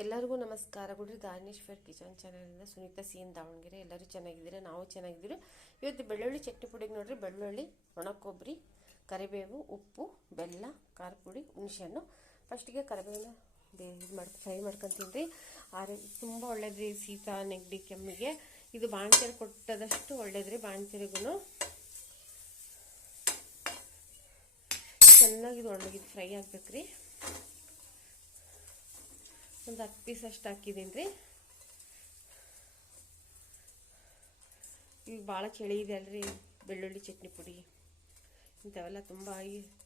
ಎಲ್ಲರಿಗೂ ನಮಸ್ಕಾರ. ಗುಡ್ರಿ ದಾನೇಶ್ವರ್ ಕಿಚನ್ ಚಾನಲಿಂದ ಸುನೀತಾ ಸೀನ್ ದಾವಣಗೆರೆ. ಎಲ್ಲರೂ ಚೆನ್ನಾಗಿದ್ದೀರಾ? ನಾವು ಚೆನ್ನಾಗಿದ್ದೀರಿ ಇವತ್ತು ಬೆಳ್ಳುಳ್ಳಿ ಚಟ್ನಿ ಪುಡಿಗೆ ನೋಡ್ರಿ. ಬೆಳ್ಳುಳ್ಳಿ ಒಣ ಕೊಬ್ಬರಿ ಕರಿಬೇವು, ಉಪ್ಪು, ಬೆಲ್ಲ ಖಾರ ಪುಡಿ ಹುಣಸೆಹಣ್ಣು ಫಸ್ಟಿಗೆ ಕರಿಬೇವನ್ನ ಇದು ಮಾಡಿ ಫ್ರೈ ಮಾಡ್ಕೊತೀನಿ. ರೀ ಆರೋಗ್ಯ ತುಂಬ ಒಳ್ಳೇದ್ರಿ ಶೀತ, ನೆಗಡಿ, ಕೆಮ್ಮಿಗೆ. ಇದು ಬಾಣ್ತೀರಿ ಕೊಟ್ಟದಷ್ಟು ಒಳ್ಳೇದ್ರಿ ಬಾಣ್ತೀರಿಗೂ ಚೆನ್ನಾಗಿ ಇದು ಒಣಗಿದ್ದು ಫ್ರೈ ಆಗ್ಬೇಕ್ರಿ. ಒಂದು ಹತ್ತು ಪೀಸ್ ಅಷ್ಟು ಹಾಕಿದ್ದೀನಿ ರೀ. ಈಗ ಭಾಳ ಚಳಿ ಇದೆ ಅಲ್ರಿ, ಬೆಳ್ಳುಳ್ಳಿ ಚಟ್ನಿ ಪುಡಿ. ಇಂಥವೆಲ್ಲ ತುಂಬ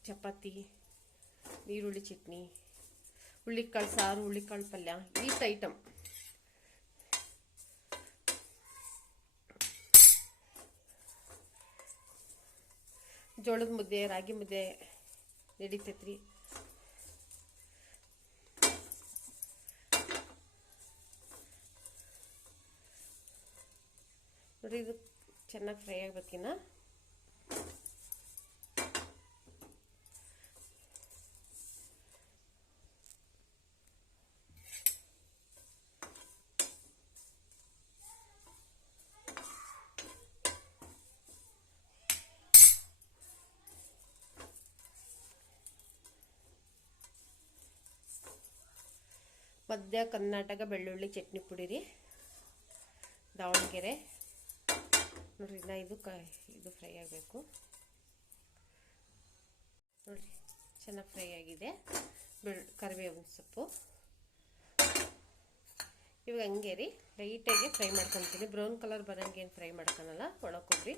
ಚಪಾತಿ, ಈರುಳ್ಳಿ ಚಟ್ನಿ, ಹುಳ್ಳಿಕಾಳು ಸಾರು, ಹುಳ್ಳಿಕಾಳು ಪಲ್ಯ ಈಟ್ ಐಟಮ್ ಜೋಳದ ಮುದ್ದೆ, ರಾಗಿ ಮುದ್ದೆ ನಡೀತೈತ್ರಿ. ಇದು ಚೆನ್ನಾಗಿ ಫ್ರೈ ಆಗಬೇಕಿನ್ನ. ಮಧ್ಯ ಕರ್ನಾಟಕ ಬೆಳ್ಳುಳ್ಳಿ ಚಟ್ನಿ ಪುಡಿ ರೀ ದಾವಣಗೆರೆ. ನೋಡ್ರಿ, ನಾ ಇದು ಕ ಇದು ಫ್ರೈ ಆಗಬೇಕು. ನೋಡ್ರಿ, ಚೆನ್ನಾಗಿ ಫ್ರೈ ಆಗಿದೆ. ಬೆಳ್, ಕರಿಬೇವಿನ ಸೊಪ್ಪು. ಇವಾಗ ಹಂಗೆ ರೀ ಲೈಟಾಗಿ ಫ್ರೈ ಮಾಡ್ಕೊತೀನಿ. ಬ್ರೌನ್ ಕಲರ್ ಬರೋಂಗೆ ಏನು ಫ್ರೈ ಮಾಡ್ಕೊಳಲ್ಲ ಒಣ ಕೊಬ್ಬರಿ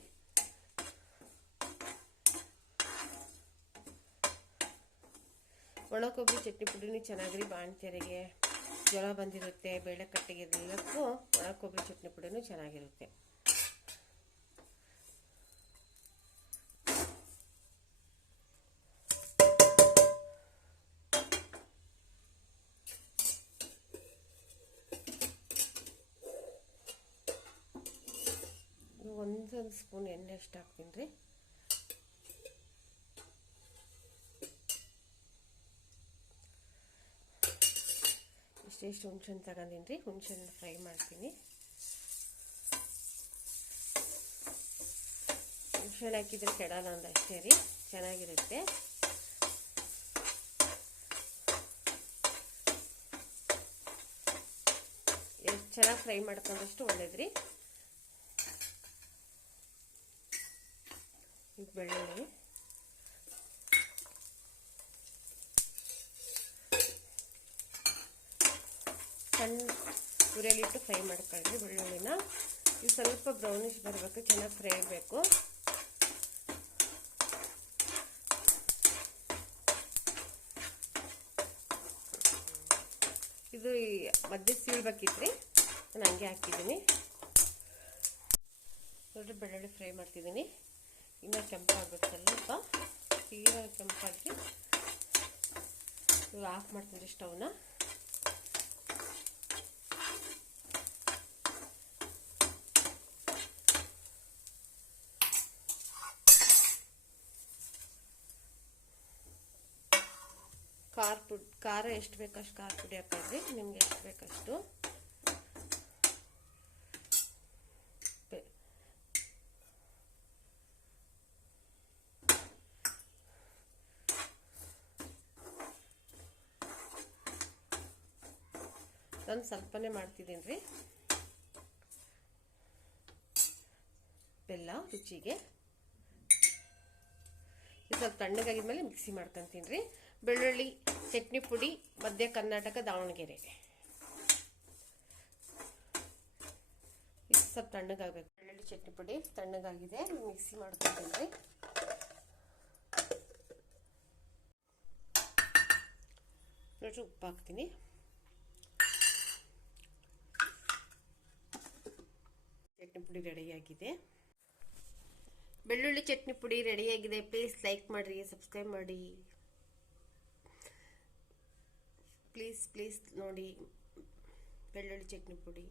ಒಣ ಕೊಬ್ಬರಿ ಚಟ್ನಿ ಪುಡಿನೂ ಚೆನ್ನಾಗಿರಿ ಬಾಣ್ತಿಯರಿಗೆ ಜ್ವರ ಬಂದಿರುತ್ತೆ, ಬೇಳೆ ಕಟ್ಟಿಗೆ ಎಲ್ಲಕ್ಕೂ ಒಣ ಕೊಬ್ಬರಿ ಚಟ್ನಿ ಪುಡಿನೂ ಚೆನ್ನಾಗಿರುತ್ತೆ. ಒಂದೊಂದು ಸ್ಪೂನ್ ಎಣ್ಣೆ ಅಷ್ಟು ಹಾಕ್ತೀನಿ ರೀ. ಇಷ್ಟೆಷ್ಟು ಹುಣ್ಸೆಹಣ್ಣು ತಗೊಂಡಿನಿ ರೀ, ಹುಣ್ಸೆಹಣ್ಣು ಫ್ರೈ ಮಾಡ್ತೀನಿ. ಹುಣ್ಸೆಣ್ಣು ಹಾಕಿದ್ರೆ ಕೆಡಲ್ಲ ಅಂದ ಅಷ್ಟೇ ರೀ, ಚೆನ್ನಾಗಿರುತ್ತೆ. ಎಷ್ಟು ಚೆನ್ನಾಗಿ ಫ್ರೈ ಮಾಡ್ಕೊಂಡಷ್ಟು ಒಳ್ಳೇದ್ರಿ ಬೆಳ್ಳುಳ್ಳಿ. ಸಣ್ಣ ಉರಿಯಲ್ಲಿಟ್ಟು ಫ್ರೈ ಮಾಡ್ಕೊಳ್ಳಿ ಬೆಳ್ಳುಳ್ಳಿನ. ಇದು ಸ್ವಲ್ಪ ಬ್ರೌನಿಶ್ ಬರಬೇಕು, ಚೆನ್ನಾಗಿ ಫ್ರೈ ಆಗಬೇಕು. ಇದು ಮಧ್ಯೆ ಸೀಳ್ಬೇಕಿತ್ರಿ, ನಾನು ಹಂಗೆ ಹಾಕಿದ್ದೀನಿ. ನೋಡ್ರಿ ಬೆಳ್ಳುಳ್ಳಿ ಫ್ರೈ ಮಾಡ್ತಿದ್ದೀನಿ. ಇನ್ನೂ ಕೆಂಪಾಗಬೇಕು ಸ್ವಲ್ಪ. ತೀರಾ ಕೆಂಪಾಗಿ ಇವಾಗ ಆಫ್ ಮಾಡ್ತೀನಿ ಸ್ಟವ್ನ. ಖಾರ ಪುಡಿ ಖಾರ ಎಷ್ಟು ಬೇಕಷ್ಟು ಖಾರ ಪುಡಿ ಹಾಕಿದ್ರಿ ನಿಮ್ಗೆ ಎಷ್ಟು ಬೇಕಷ್ಟು. ನಾನು ಸ್ವಲ್ಪನೇ ಮಾಡ್ತಿದ್ದೀನಿ ರೀ. ಬೆಲ್ಲ, ರುಚಿಗೆ. ಇದು ಸ್ವಲ್ಪ ತಣ್ಣಗಾಗಿದ್ಮೇಲೆ ಮಿಕ್ಸಿ ಮಾಡ್ಕೊಂತೀನಿ ರೀ. ಬೆಳ್ಳುಳ್ಳಿ, ಚಟ್ನಿ ಪುಡಿ, ಮಧ್ಯ ಕರ್ನಾಟಕ ದಾವಣಗೆರೆ. ಇದು ಸ್ವಲ್ಪ ತಣ್ಣಗಾಗಬೇಕು. ಬೆಳ್ಳುಳ್ಳಿ, ಚಟ್ನಿ ಪುಡಿ ತಣ್ಣಗಾಗಿದೆ, ಮಿಕ್ಸಿ ಮಾಡ್ಕೊತೀನಿ ರೀ. ನೋಡ್ರಿ ಉಪ್ಪು ಹಾಕ್ತೀನಿ ಪುಡಿ ರೆಡಿಯಾಗಿದೆ. ಬೆಳ್ಳುಳ್ಳಿ ಚಟ್ನಿ ಪುಡಿ ರೆಡಿಯಾಗಿದೆ. ಪ್ಲೀಸ್ ಲೈಕ್ ಮಾಡಿರಿ, ಸಬ್ಸ್ಕ್ರೈಬ್ ಮಾಡಿ. ಪ್ಲೀಸ್ ಪ್ಲೀಸ್ ನೋಡಿ ಬೆಳ್ಳುಳ್ಳಿ ಚಟ್ನಿ ಪುಡಿ.